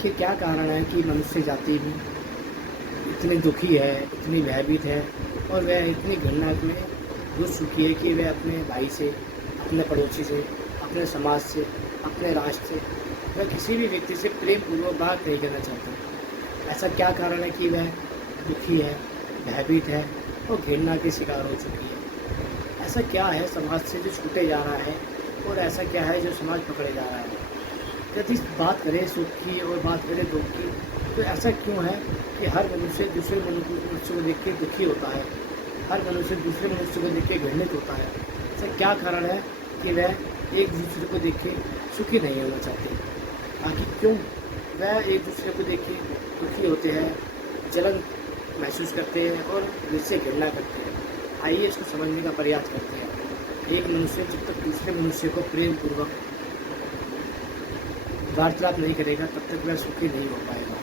आखिर क्या कारण है कि मनुष्य जाति भी इतनी दुखी है, इतनी भयभीत है और वह इतनी घृणा में घुस चुकी है कि वह अपने भाई से, अपने पड़ोसी से, अपने समाज से, अपने राष्ट्र से, वह किसी भी व्यक्ति से प्रेम पूर्वक बात नहीं करना चाहता। ऐसा क्या कारण है कि वह दुखी है, भयभीत है और घृणा के शिकार हो चुकी है? ऐसा क्या है समाज से जो छूटे जा रहा है और ऐसा क्या है जो समाज पकड़े जा रहा है? यदि बात करें सुख की और बात करें दुख की, तो ऐसा क्यों है कि हर मनुष्य दूसरे मनुष्य को देख के दुखी होता है, हर मनुष्य दूसरे मनुष्य को देख के घृणित होता है? ऐसा क्या कारण है कि वह एक दूसरे को देख के सुखी नहीं होना चाहते? आखिर क्यों वह एक दूसरे को देख के दुखी होते हैं, जलन महसूस करते हैं और जिससे घृणा करते हैं? आइए इसको समझने का प्रयास करते हैं। एक मनुष्य जब तक दूसरे मनुष्य को प्रेम पूर्वक वार्तालाप नहीं करेगा तब तक वह सुखी नहीं हो पाएगा।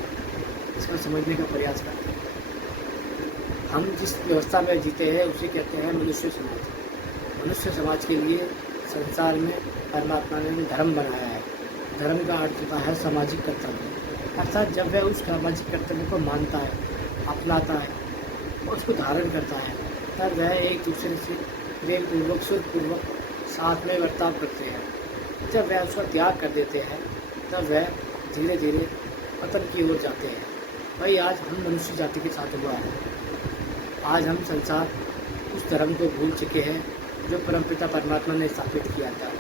इसको समझने का प्रयास करते हैं। हम जिस व्यवस्था में जीते हैं उसे कहते हैं मनुष्य समाज। मनुष्य समाज के लिए संसार में परमात्मा ने धर्म बनाया है। धर्म का अर्थ होता है सामाजिक कर्तव्य, अर्थात जब वह उस सामाजिक कर्तव्य को मानता है, अपनाता है और उसको धारण करता है, तब वह एक दूसरे से प्रेम पूर्वक, सुखपूर्वक साथ में बर्ताव करते हैं। जब वह उसका त्याग कर देते हैं तब वह धीरे धीरे पतन की ओर जाते हैं। भाई आज हम मनुष्य जाति के साथ हुआ है। आज हम संसार उस धर्म को भूल चुके हैं जो परमपिता परमात्मा ने स्थापित किया था।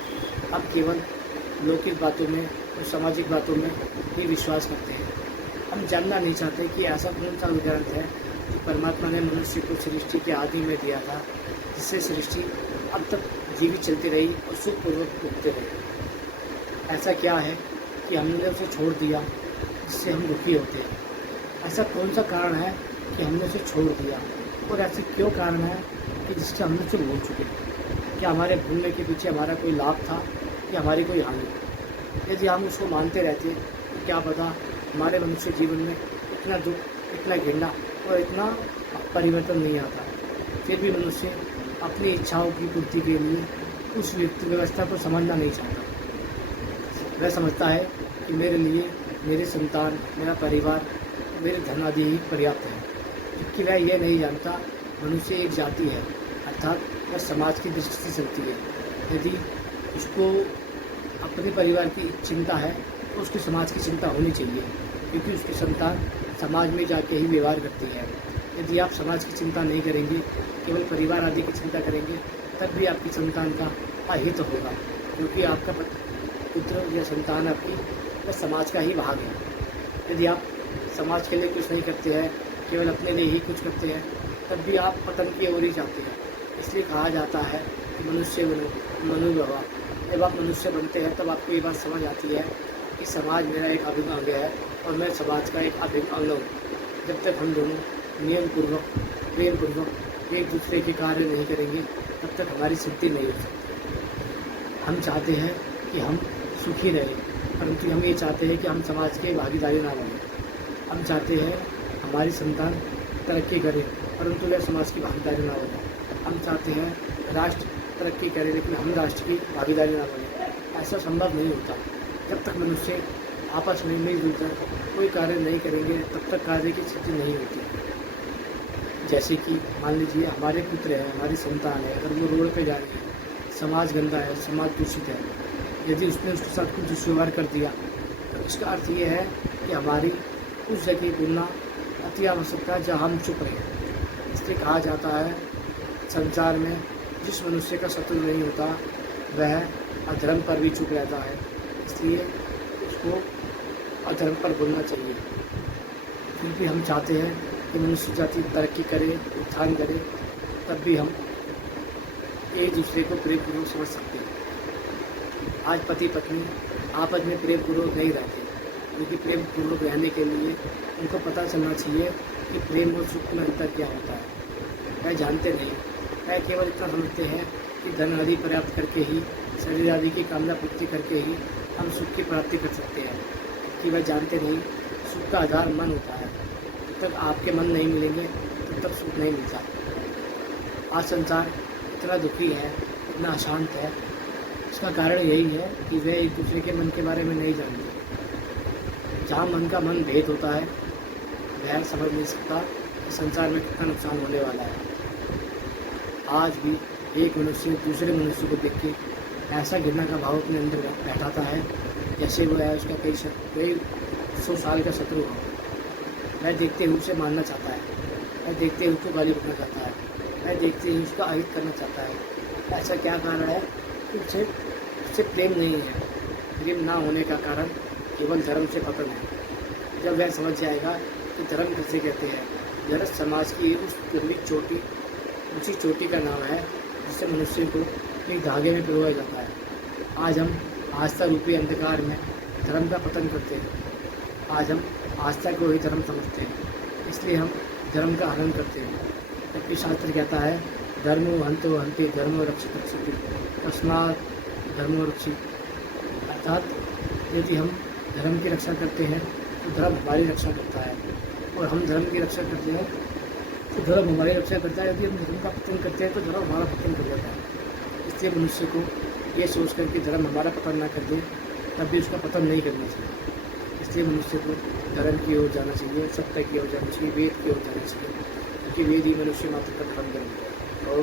अब केवल लौकिक बातों में और सामाजिक बातों में ही विश्वास करते हैं। हम जानना नहीं चाहते कि ऐसा कौन सा ग्रंथ है जो परमात्मा ने मनुष्य को सृष्टि के आदि में दिया था, जिससे सृष्टि अब तक जीवित चलती रही और सुखपूर्वक उगते रहे। ऐसा क्या है कि हमने उसे छोड़ दिया जिससे हम दुखी होते हैं? ऐसा कौन सा कारण है कि हमने उसे छोड़ दिया और ऐसे क्यों कारण है कि जिससे हमने उसे भूल चुके? क्या हमारे भूलने के पीछे हमारा कोई लाभ था या हमारी कोई हानि? यदि हम उसको मानते रहते तो क्या पता हमारे मनुष्य जीवन में इतना दुख, इतना घृणा और इतना परिवर्तन नहीं आता। फिर भी मनुष्य अपनी इच्छाओं की पूर्ति के लिए उस व्यवस्था को समझना नहीं चाहता। वह समझता है कि मेरे लिए मेरे संतान, मेरा परिवार, मेरे धन आदि ही पर्याप्त है, जबकि वह यह नहीं जानता मनुष्य एक जाति है, अर्थात वह समाज की दृष्टि से चलती है। यदि उसको अपने परिवार की चिंता है तो उसकी समाज की चिंता होनी चाहिए, क्योंकि उसकी संतान समाज में जाके ही व्यवहार करती है। यदि आप समाज की चिंता नहीं करेंगे, केवल परिवार आदि की चिंता करेंगे, तब भी आपकी संतान का अहित होगा, क्योंकि आपका पुत्र या संतान आपकी वह समाज का ही भाग है। यदि आप समाज के लिए कुछ नहीं करते हैं, केवल अपने लिए ही कुछ करते हैं, तब भी आप पतन की ओर ही जाते हैं। इसलिए कहा जाता है कि मनुष्य बनो मनुभवा। जब आप मनुष्य बनते हैं तब आपको ये बात समझ आती है कि समाज मेरा एक अभिन्न अंग है और मैं समाज का एक अभिन्न अंग हूँ। जब तक हम दोनों नियम पूर्वक, प्रेम पूर्वक एक दूसरे के कार्य नहीं करेंगे तब तक हमारी सिद्धि नहीं हो सकती। हम चाहते हैं कि हम सुखी रहें, परंतु हम ये चाहते हैं कि हम समाज के भागीदारी ना बनें। हम चाहते हैं हमारी संतान तरक्की करे, परंतु वह समाज की भागीदारी ना बने। हम चाहते हैं राष्ट्र तरक्की करे, लेकिन हम राष्ट्र की भागीदारी ना बने। ऐसा संभव नहीं होता। जब तक मनुष्य आपस में मिलजुल कर कोई कार्य नहीं करेंगे तब तक कार्य की सिद्धि नहीं होती। जैसे कि मान लीजिए हमारे पुत्र है, हमारी संतान है, अगर वो रोड पे जा रही है, समाज गंदा है, समाज दूषित है, यदि उसने उसके साथ कुछ दुष्व्यवहार कर दिया तो इसका अर्थ ये है कि हमारी उस जगह बोलना अति आवश्यकता है जहाँ हम चुप रहें। इसलिए कहा जाता है संसार में जिस मनुष्य का शत्रु नहीं होता वह अधर्म पर भी चुप रहता है। इसलिए उसको अधर्म पर बोलना चाहिए। फिर भी हम चाहते हैं कि मनुष्य जाति तरक्की करे, उत्थान करे, तब भी हम एक दूसरे को प्रेमपूर्वक समझ सकते हैं। आज पति पत्नी आपस में प्रेमपूर्वक नहीं रहते, क्योंकि प्रेमपूर्वक रहने के लिए उनको पता चलना चाहिए कि प्रेम और सुख में अंतर क्या होता है। वह जानते नहीं, वह केवल इतना समझते हैं कि धन आदि प्राप्त करके ही, शरीर आदि की कामना पूर्ति करके ही हम सुख की प्राप्ति कर सकते हैं। कि वह जानते नहीं सुख का आधार मन होता है। जब तक आपके मन नहीं मिलेंगे तब तक सुख नहीं मिलता। आज संसार इतना दुखी है, इतना अशांत है, इसका कारण यही है कि वे एक दूसरे के मन के बारे में नहीं जानते। जहाँ मन का मन भेद होता है वह समझ नहीं सकता कि संसार में कितना नुकसान होने वाला है। आज भी एक मनुष्य दूसरे मनुष्य को देख के ऐसा घृणा का भाव अपने अंदर बैठाता है जैसे वो है उसका कई 100 साल का शत्रु हो। वह देखते ही उसे मारना चाहता है, वह देखते ही उसको गाली बकना चाहता है, वह देखते ही उसका अहित करना चाहता है। ऐसा क्या कारण है कि उससे प्रेम नहीं है। प्रेम ना होने का कारण केवल धर्म से पतन है। जब वह समझ जाएगा कि धर्म किसे कहते हैं, धर्म समाज की उस लंबी चोटी, उसी चोटी का नाम है जिससे मनुष्य को एक धागे में पिरोया जाता है। आज हम आस्था रूपी अंधकार में धर्म का पतन करते हैं। आज हम आस्था को ही धर्म समझते हैं, इसलिए हम धर्म का हनन करते हैं। जबकि शास्त्र कहता है धर्मो हंतो हंति धर्मो रक्षित रक्षति तस्मात् धर्मो रक्षित। अर्थात यदि हम धर्म की रक्षा करते हैं तो धर्म हमारी रक्षा करता है, और हम धर्म की रक्षा करते हैं तो धर्म हमारी रक्षा करता है। यदि हम धर्म का पतन करते हैं तो धर्म हमारा पतन कर देता है। इसलिए मनुष्य को ये सोच कर कि धर्म हमारा पतन ना कर दे, तब भी उसका पतन नहीं करना चाहिए। इसलिए मनुष्य को धर्म की ओर जाना चाहिए, सत्य की ओर जाना चाहिए, वेद की ओर जाना चाहिए, क्योंकि वेद ही मनुष्य मात्र का धर्म है। और